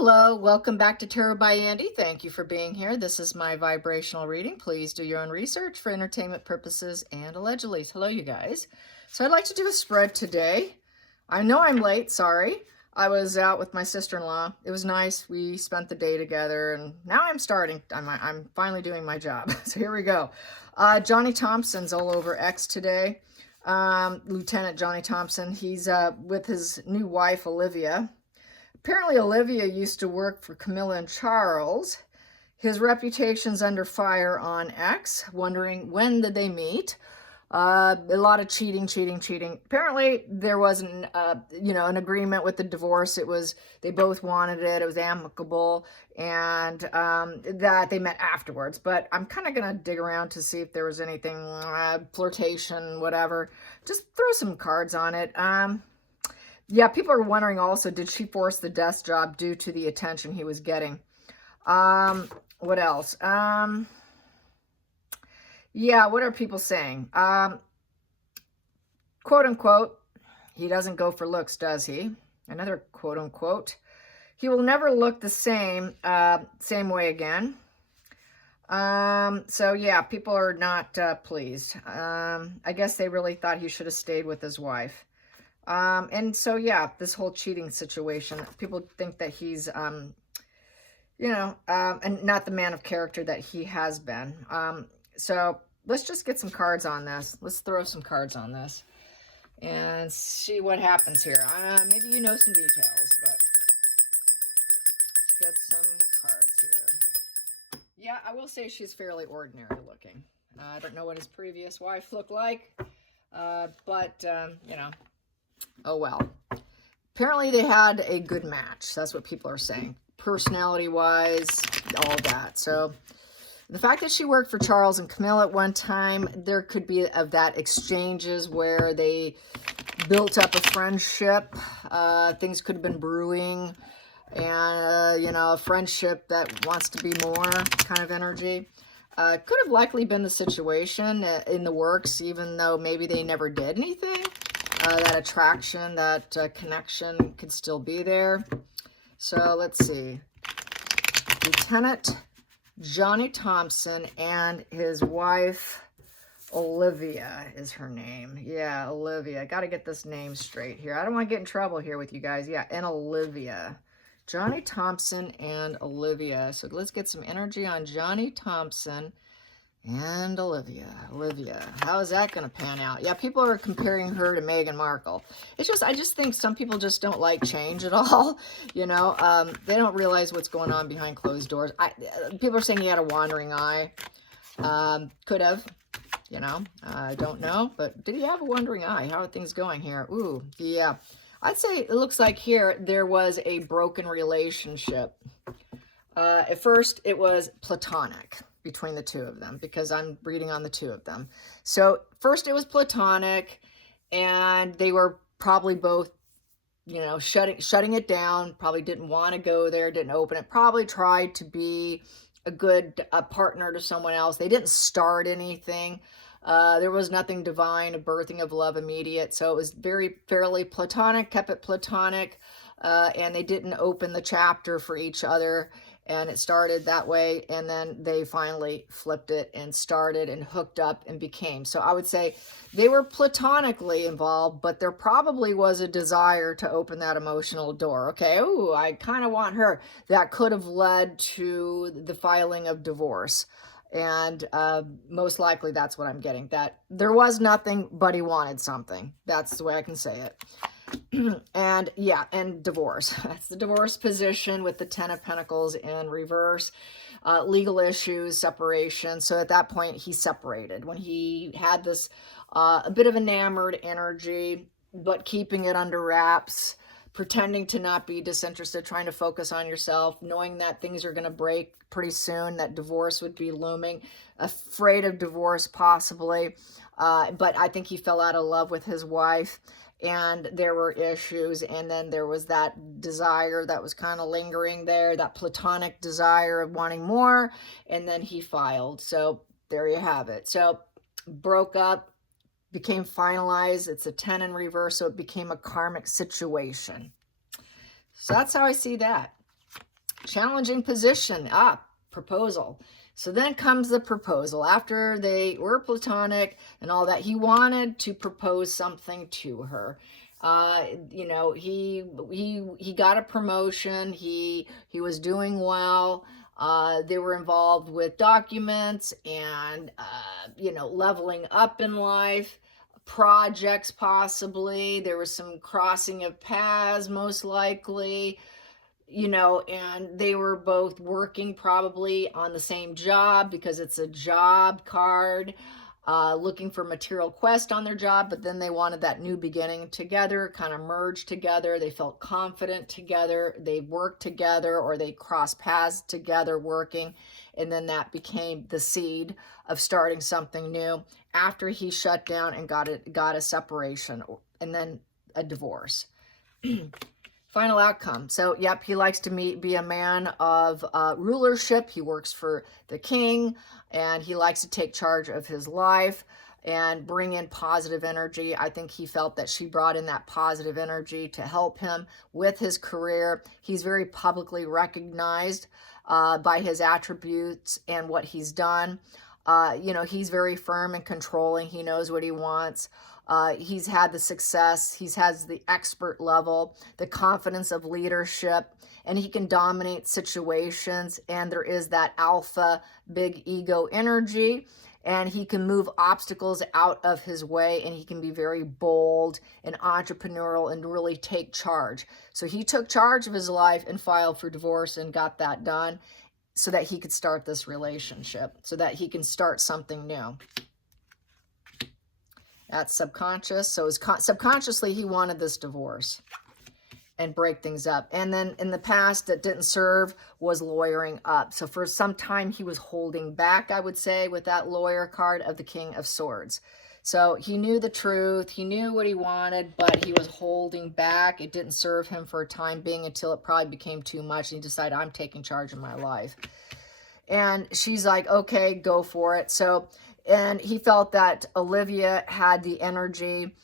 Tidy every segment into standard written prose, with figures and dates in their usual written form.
Hello, welcome back to Tarot by Andy. Thank you for being here. This is my vibrational reading. Please do your own research for entertainment purposes and allegedly. Hello, you guys. So I'd like to do a spread today. I know I'm late, sorry. I was out with my sister-in-law. It was nice. We spent the day together, and now I'm starting. I'm finally doing my job. So here we go. Johnny Thompson's all over X today. Lieutenant Johnny Thompson. He's with his new wife, Olivia. Apparently, Olivia used to work for Camilla and Charles. His reputation's under fire on X, wondering when did they meet. A lot of cheating. Apparently, there wasn't, an agreement with the divorce. It was, they both wanted it. It was amicable, and that they met afterwards. But I'm kind of going to dig around to see if there was anything, flirtation, whatever. Just throw some cards on it. Yeah, people are wondering also, did she force the desk job due to the attention he was getting? What else? Yeah, what are people saying? Quote unquote, he doesn't go for looks, does he? Another quote unquote, he will never look the same way again. So yeah, people are not pleased. I guess they really thought he should have stayed with his wife. And so, yeah, this whole cheating situation, people think that he's, and not the man of character that he has been. So let's just get some cards on this. Let's throw some cards on this and see what happens here. Maybe you know some details, but let's get some cards here. Yeah, I will say she's fairly ordinary looking. I don't know what his previous wife looked like, but, oh well. Apparently they had a good match. That's what people are saying. Personality-wise, all that. So the fact that she worked for Charles and Camilla at one time, there could be of that exchanges where they built up a friendship. Things could have been brewing. And, a friendship that wants to be more kind of energy. Could have likely been the situation in the works, even though maybe they never did anything. That attraction, that connection could still be there. So let's see. Lieutenant Johnny Thompson and his wife, Olivia is her name. Yeah, Olivia. I got to get this name straight here. I don't want to get in trouble here with you guys. Yeah, and Olivia. Johnny Thompson and Olivia. So let's get some energy on Johnny Thompson and Olivia. How is that going to pan out? Yeah, people are comparing her to Meghan Markle. I just think some people just don't like change at all. They don't realize what's going on behind closed doors. People are saying he had a wandering eye. Could have, I don't know. But did he have a wandering eye? How are things going here? Ooh, yeah. I'd say it looks like here there was a broken relationship. At first, it was platonic between the two of them, because I'm reading on the two of them. So first it was platonic, and they were probably both, shutting it down, probably didn't want to go there, didn't open it, probably tried to be a good partner to someone else. They didn't start anything. There was nothing divine, a birthing of love immediate. So it was fairly platonic, kept it platonic, and they didn't open the chapter for each other. And it started that way, and then they finally flipped it and started and hooked up and became. So I would say they were platonically involved, but there probably was a desire to open that emotional door. Okay, ooh, I kind of want her. That could have led to the filing of divorce. And most likely that's what I'm getting. That there was nothing, but he wanted something. That's the way I can say it. And yeah, and divorce. That's the divorce position with the Ten of Pentacles in reverse. Legal issues, separation. So at that point, he separated. When he had this a bit of enamored energy, but keeping it under wraps, pretending to not be disinterested, trying to focus on yourself, knowing that things are going to break pretty soon, that divorce would be looming, afraid of divorce possibly. But I think he fell out of love with his wife. And there were issues, and then there was that desire that was kind of lingering there, that platonic desire of wanting more, and then he filed. So there you have it. So broke up, became finalized. It's a 10 in reverse, so it became a karmic situation. So that's how I see that. challenging position. Proposal. So then comes the proposal. After they were platonic and all that, he wanted to propose something to her. You know, he got a promotion. He was doing well. They were involved with documents and you know, leveling up in life, projects possibly. There was some crossing of paths most likely, you know, and they were both working probably on the same job because it's a job card, looking for material quest on their job, but then they wanted that new beginning together, kind of merged together. They felt confident together. They worked together, or they crossed paths together working. And then that became the seed of starting something new after he shut down and got a separation and then a divorce. Final outcome. So, yep, he likes to be a man of rulership. He works for the king, and he likes to take charge of his life and bring in positive energy. I think he felt that she brought in that positive energy to help him with his career. He's very publicly recognized by his attributes and what he's done. You know, he's very firm and controlling. He knows what he wants. He's had the success. He has the expert level, the confidence of leadership, and he can dominate situations. And there is that alpha, big ego energy, and he can move obstacles out of his way, and he can be very bold and entrepreneurial and really take charge. So he took charge of his life and filed for divorce and got that done so that he could start this relationship, so that he can start something new. That's subconscious. So subconsciously, he wanted this divorce and break things up. And then in the past, that didn't serve was lawyering up. So for some time, he was holding back, I would say, with that lawyer card of the King of Swords. So he knew the truth. He knew what he wanted, but he was holding back. It didn't serve him for a time being until it probably became too much. And he decided, I'm taking charge of my life. And she's like, okay, go for it. So, and he felt that Olivia had the energy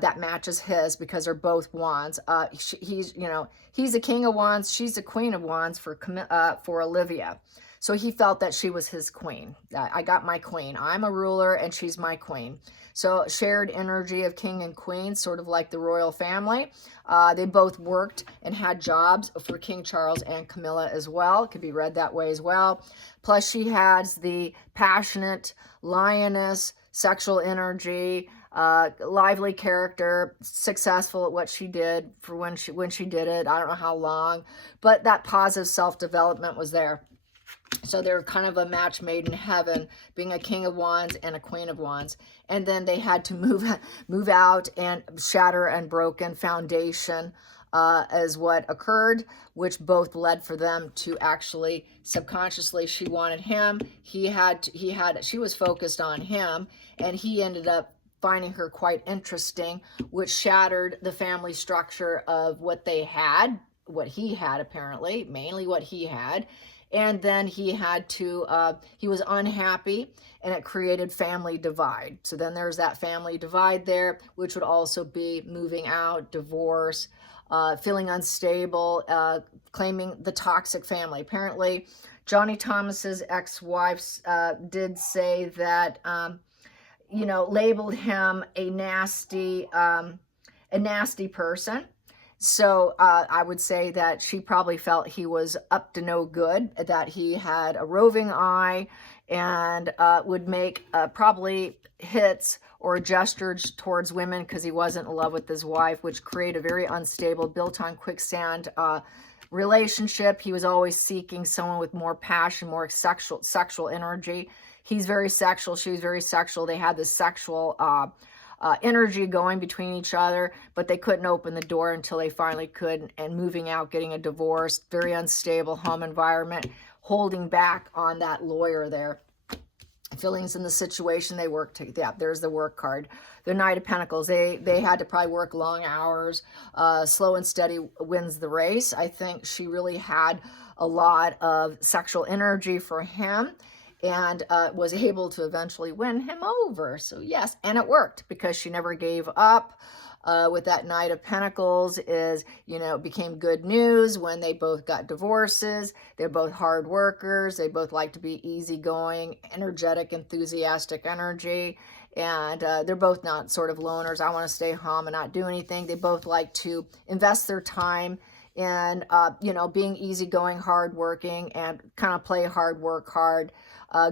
that matches his because they're both wands. He's, you know, he's a king of wands. She's a queen of wands for Olivia. So he felt that she was his queen. I got my queen. I'm a ruler and she's my queen. So shared energy of king and queen, sort of like the royal family. They both worked and had jobs for King Charles and Camilla as well. It could be read that way as well. Plus she has the passionate lioness, sexual energy, lively character, successful at what she did for when she did it. I don't know how long, but that positive self-development was there. So they're kind of a match made in heaven, being a king of wands and a queen of wands. And then they had to move out, and shatter and broken foundation as what occurred, which both led for them to actually subconsciously, she wanted him. She was focused on him, and he ended up finding her quite interesting, which shattered the family structure of what they had, what he had apparently, mainly what he had. And then he had to, he was unhappy, and it created family divide. So then there's that family divide there, which would also be moving out, divorce, feeling unstable, claiming the toxic family. Apparently, Johnny Thomas's ex-wife did say that, you know, labeled him a nasty person. So I would say that she probably felt he was up to no good, that he had a roving eye and would make probably hits or gestures towards women because he wasn't in love with his wife, which created a very unstable, built on quicksand relationship. He was always seeking someone with more passion, more sexual energy. He's very sexual. She was very sexual. They had this sexual energy going between each other, but they couldn't open the door until they finally could, and moving out, getting a divorce, very unstable home environment, holding back on that lawyer there. Feelings in the situation, they worked together. Yeah, there's the work card. The Knight of Pentacles, they had to probably work long hours. Slow and steady wins the race. I think she really had a lot of sexual energy for him, and was able to eventually win him over. So yes, and it worked because she never gave up. with that Knight of Pentacles is, you know, it became good news when they both got divorces. They're both hard workers. They both like to be easygoing, energetic, enthusiastic energy. And they're both not sort of loners. I want to stay home and not do anything. They both like to invest their time in, you know, being easygoing, hardworking, and kind of play hard, work hard,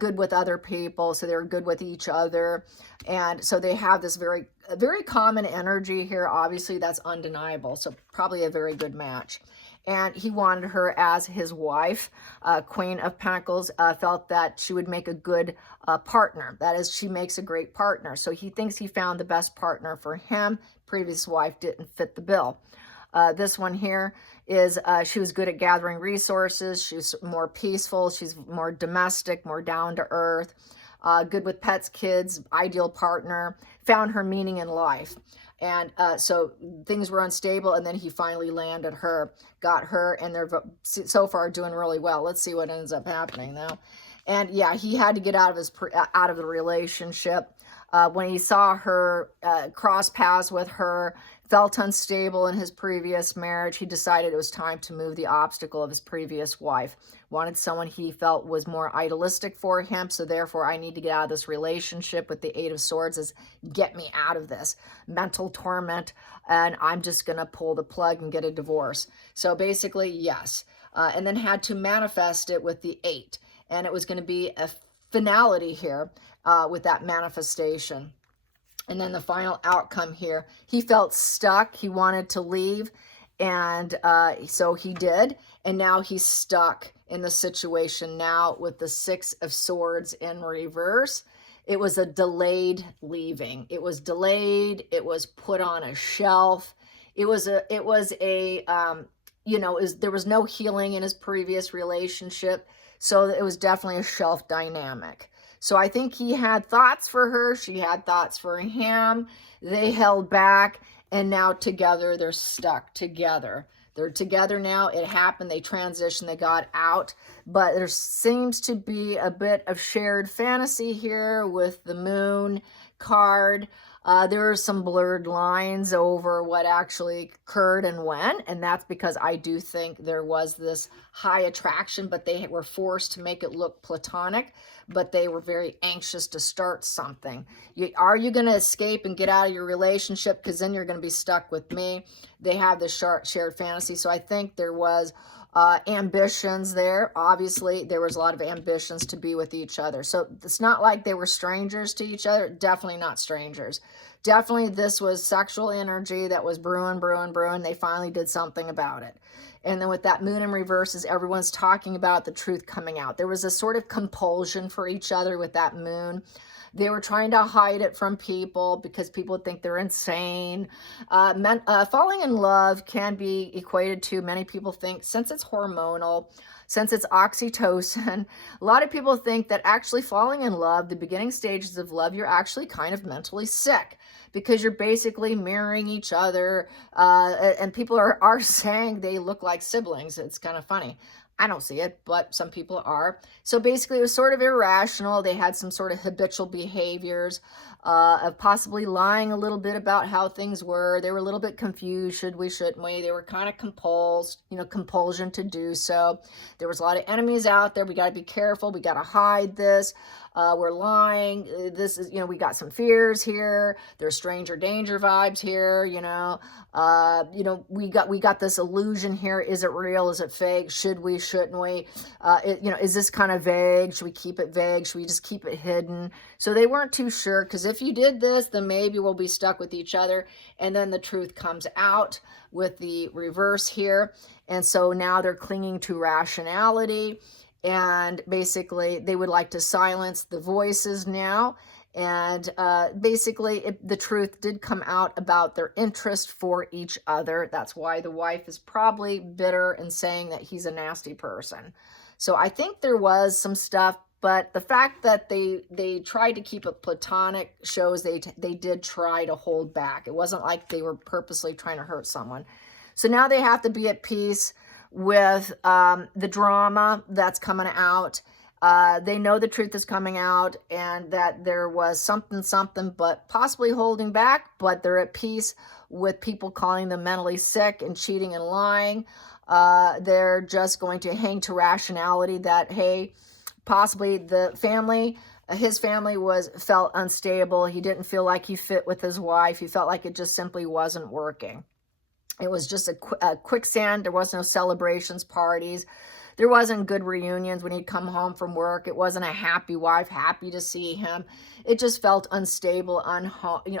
good with other people. So they're good with each other. And so they have this very common energy here. Obviously, that's undeniable. So probably a very good match. And he wanted her as his wife. Queen of Pentacles felt that she would make a good partner. That is, she makes a great partner. So he thinks he found the best partner for him. Previous wife didn't fit the bill. This one here is she was good at gathering resources. She's more peaceful. She's more domestic, more down to earth. Good with pets, kids, ideal partner. Found her meaning in life. And so things were unstable, and then he finally landed her, got her, and they're so far doing really well. Let's see what ends up happening now. And yeah, he had to get out of the relationship. When he saw her cross paths with her, felt unstable in his previous marriage, he decided it was time to move the obstacle of his previous wife. Wanted someone he felt was more idealistic for him, so therefore I need to get out of this relationship. With the Eight of Swords is get me out of this mental torment, and I'm just going to pull the plug and get a divorce. So basically, yes. And then had to manifest it with the Eight. And it was going to be a finality here with that manifestation. And then the final outcome here, he felt stuck. He wanted to leave. And so he did. And now he's stuck in the situation now with the Six of Swords in reverse. It was a delayed leaving. It was delayed. It was put on a shelf. There was no healing in his previous relationship. So it was definitely a shelf dynamic. So I think he had thoughts for her. She had thoughts for him. They held back, and now together they're stuck together. They're together now. It happened. They transitioned. They got out. But there seems to be a bit of shared fantasy here with the Moon card. There are some blurred lines over what actually occurred and when, and that's because I do think there was this high attraction, but they were forced to make it look platonic, but they were very anxious to start something. Are you going to escape and get out of your relationship? Because then you're going to be stuck with me. They have this shared fantasy, so I think there was ambitions there. Obviously, there was a lot of ambitions to be with each other. So it's not like they were strangers to each other. Definitely not strangers. Definitely this was sexual energy that was brewing. They finally did something about it. And then with that Moon in reverse, is everyone's talking about the truth coming out. There was a sort of compulsion for each other with that Moon. They were trying to hide it from people because people think they're insane. Falling in love can be equated to, many people think, since it's hormonal, since it's oxytocin, a lot of people think that actually falling in love, the beginning stages of love, you're actually kind of mentally sick because you're basically mirroring each other. And people are saying they look like siblings. It's kind of funny. I don't see it, but some people are. So basically, it was sort of irrational. They had some sort of habitual behaviors of possibly lying a little bit about how things were. They were a little bit confused. Should we, shouldn't we? They were kind of compulsion to do so. There was a lot of enemies out there. We got to be careful. We got to hide this. We're lying. This is, we got some fears here. There's stranger danger vibes here. We got this illusion here. Is it real? Is it fake? Should we, shouldn't we? Is this kind of vague? Should we keep it vague? Should we just keep it hidden? So they weren't too sure, because if you did this, then maybe we'll be stuck with each other. And then the truth comes out with the reverse here. And so now they're clinging to rationality. And basically, they would like to silence the voices now. And basically, the truth did come out about their interest for each other. That's why the wife is probably bitter and saying that he's a nasty person. So I think there was some stuff, but the fact that they tried to keep it platonic shows they did try to hold back. It wasn't like they were purposely trying to hurt someone. So now they have to be at peace with the drama that's coming out. They know the truth is coming out and that there was something, but possibly holding back, but they're at peace with people calling them mentally sick and cheating and lying. They're just going to hang to rationality that, hey, possibly the family, his family felt unstable. He didn't feel like he fit with his wife. He felt like it just simply wasn't working. It was just a quicksand. There was no celebrations, parties. There wasn't good reunions when he'd come home from work. It wasn't a happy wife, happy to see him. It just felt unstable,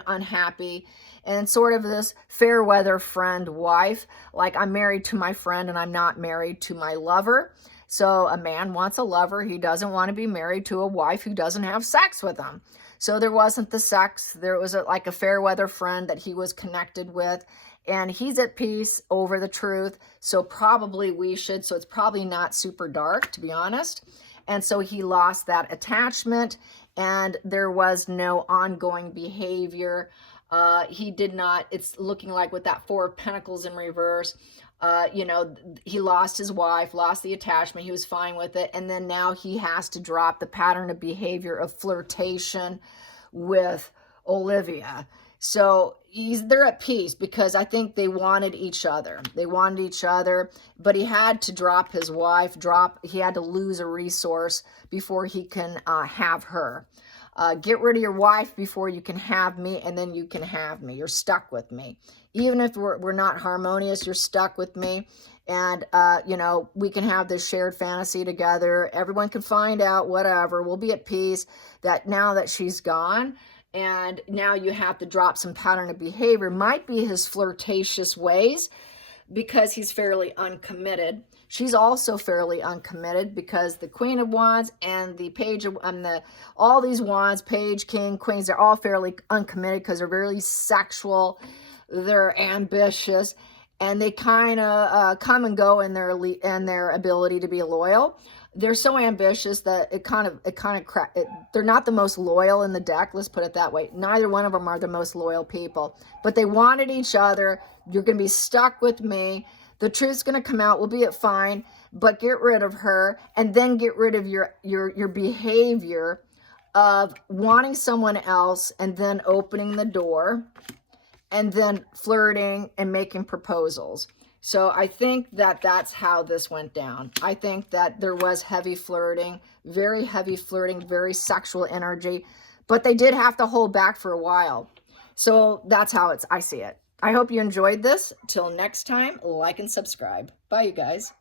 unhappy, and sort of this fair weather friend wife. Like, I'm married to my friend and I'm not married to my lover. So a man wants a lover. He doesn't want to be married to a wife who doesn't have sex with him. So there wasn't the sex. There was like a fair weather friend that he was connected with. And he's at peace over the truth. So probably we should. So it's probably not super dark, to be honest. And so he lost that attachment and there was no ongoing behavior. He did not, it's looking like with that Four of Pentacles in reverse, he lost his wife, lost the attachment. He was fine with it. And then now he has to drop the pattern of behavior of flirtation with Olivia. So they're at peace because I think they wanted each other. They wanted each other, but he had to drop his wife, he had to lose a resource before he can have her. Get rid of your wife before you can have me, and then you can have me. You're stuck with me. Even if we're not harmonious, you're stuck with me. And, we can have this shared fantasy together. Everyone can find out, whatever. We'll be at peace that now that she's gone, and now you have to drop some pattern of behavior. Might be his flirtatious ways because he's fairly uncommitted. She's also fairly uncommitted because the Queen of Wands and the Page of, all these Wands, Page, King, Queens, they're all fairly uncommitted because they're very sexual, they're ambitious, and they kind of come and go in their ability to be loyal. They're so ambitious that they're not the most loyal in the deck. Let's put it that way. Neither one of them are the most loyal people, but they wanted each other. You're going to be stuck with me. The truth's going to come out. We'll be fine, but get rid of her and then get rid of your behavior of wanting someone else and then opening the door and then flirting and making proposals. So I think that that's how this went down. I think that there was heavy flirting, very sexual energy, but they did have to hold back for a while. So that's how I see it. I hope you enjoyed this. Till next time, like and subscribe. Bye, you guys.